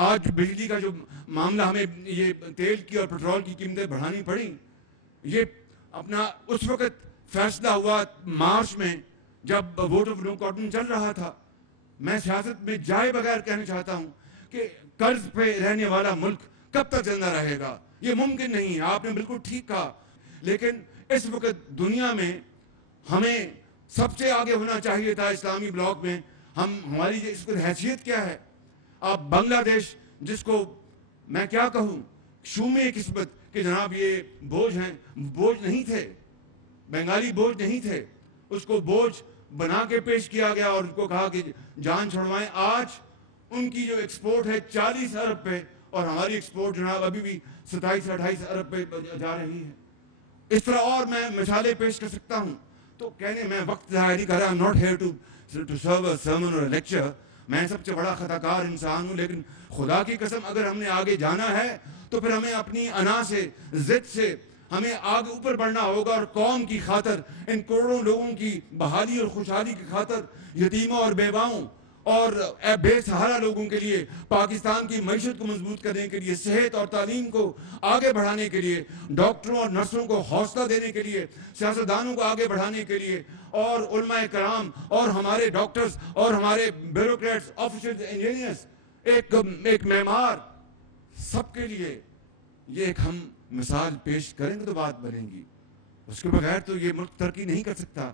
آج بجلی کا جو معاملہ، ہمیں یہ تیل کی اور پیٹرول کی قیمتیں بڑھانی پڑیں، یہ اپنا اس وقت فیصلہ ہوا مارچ میں جب ووٹ آف نو کانفیڈنس چل رہا تھا. میں سیاست میں جائے بغیر کہنا چاہتا ہوں کہ قرض پہ رہنے والا ملک کب تک زندہ رہے گا؟ یہ ممکن نہیں ہے. آپ نے بالکل ٹھیک کہا. لیکن اس وقت دنیا میں ہمیں سب سے آگے ہونا چاہیے تھا اسلامی بلاک میں. ہماری اس وقت حیثیت کیا ہے؟ آپ بنگلہ دیش، جس کو میں کیا کہوں، شوم قسمت کہ جناب یہ بوجھ ہیں، بوجھ نہیں تھے، بنگالی بوجھ نہیں تھے، اس کو بوجھ بنا کے پیش کیا گیا اور ان کو کہا کہ جان چھڑوائیں. آج ان کی جو ایکسپورٹ ہے 40 ارب پہ، اور ہماری ایکسپورٹ جناب ابھی بھی 27-28 ارب پہ جا رہی ہے. اس طرح اور میں مثالیں پیش کر سکتا ہوں. تو کہنے میں وقت ضائع نہیں کر رہا. I'm not here to serve a sermon or a lecture. میں سب سے بڑا خطا کار انسان ہوں، لیکن خدا کی قسم اگر ہم نے آگے جانا ہے تو پھر ہمیں اپنی انا سے، ضد سے ہمیں آگے اوپر بڑھنا ہوگا، اور قوم کی خاطر، ان کروڑوں لوگوں کی بحالی اور خوشحالی کی خاطر، یتیموں اور بیواؤں اور بے سہارا لوگوں کے لیے، پاکستان کی معیشت کو مضبوط کرنے کے لیے، صحت اور تعلیم کو آگے بڑھانے کے لیے، ڈاکٹروں اور نرسوں کو حوصلہ دینے کے لیے، سیاستدانوں کو آگے بڑھانے کے لیے، اور علماء کرام اور ہمارے ڈاکٹرز اور ہمارے بیوروکریٹس، آفیسرز، انجینئرز، ایک معمار، سب کے لیے یہ ایک ہم مثال پیش کریں گے تو بات بنے گی. اس کے بغیر تو یہ ملک ترقی نہیں کر سکتا.